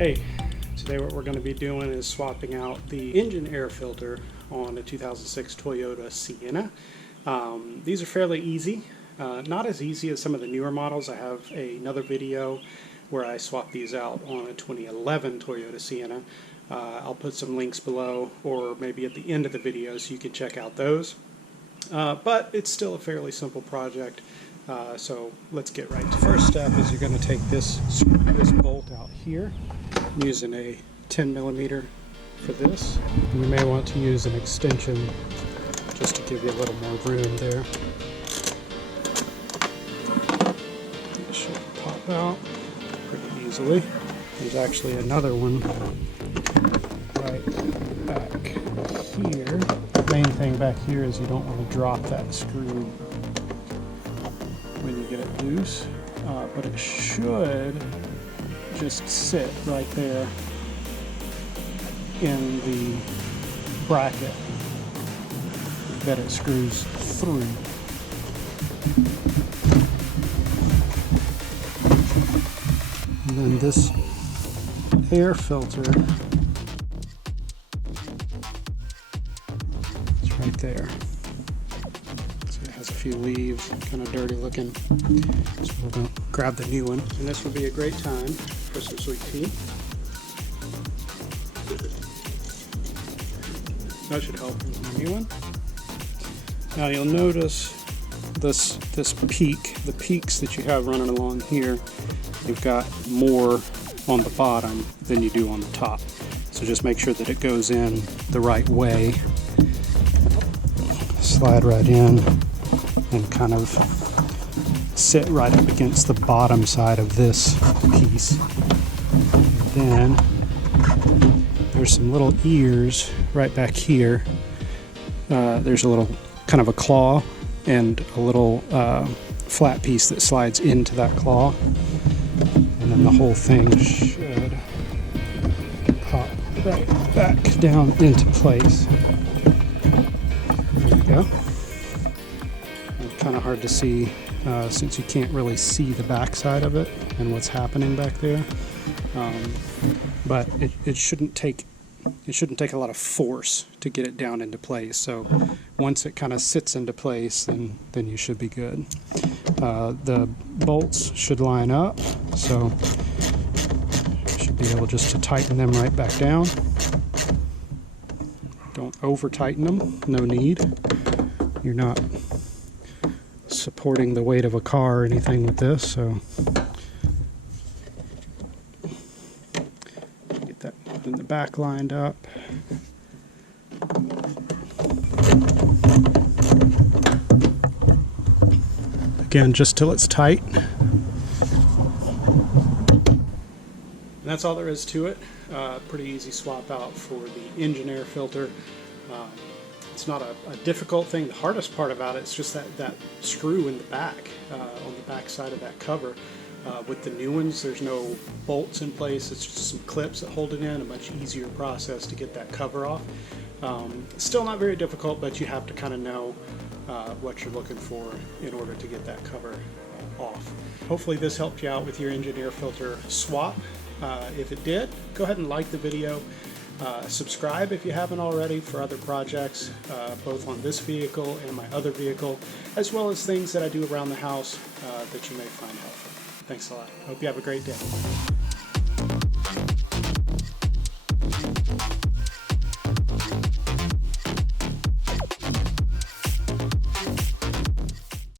Hey, today what we're going to be doing is swapping out the engine air filter on a 2006 Toyota Sienna. These are fairly easy, not as easy as some of the newer models. I have another video where I swapped these out on a 2011 Toyota Sienna. I'll put some links below or maybe at the end of the video so you can check out those. But it's still a fairly simple project. So let's get right to it. First step is you're going to take this bolt out here. I'm using a 10mm for this. You may want to use an extension just to give you a little more room there. It should pop out pretty easily. There's actually another one right back here. The main thing back here is you don't want to drop that screw when you get it loose, but it should just sit right there in the bracket that it screws through. And then this air filter is right there. So it has a few leaves, kind of dirty looking. So we're going to grab the new one. And this would be a great time for some sweet tea. That should help with the new one. Now you'll notice this peak, the peaks that you have running along here, you've got more on the bottom than you do on the top. So just make sure that it goes in the right way. Slide right in and kind of sit right up against the bottom side of this piece. And then there's some little ears right back here. There's a little kind of a claw and a little flat piece that slides into that claw, and then the whole thing should pop right back down into place. There you go. It's kind of hard to see since you can't really see the back side of it and what's happening back there, but it shouldn't take a lot of force to get it down into place. So once it kind of sits into place, then you should be good. The bolts should line up, so you should be able just to tighten them right back down. Don't over tighten them, no need. You're not supporting the weight of a car or anything with this, so get that in the back lined up. Again, just till it's tight. And that's all there is to it. Pretty easy swap out for the engine air filter. It's not a difficult thing. The hardest part about it is just that screw in the back, on the back side of that cover. With the new ones, there's no bolts in place. It's just some clips that hold it in. A much easier process to get that cover off. Still not very difficult, but you have to kind of know what you're looking for in order to get that cover off. Hopefully this helped you out with your engine air filter swap. If it did, go ahead and like the video. Subscribe if you haven't already for other projects, both on this vehicle and my other vehicle, as well as things that I do around the house that you may find helpful. Thanks a lot. Hope you have a great day.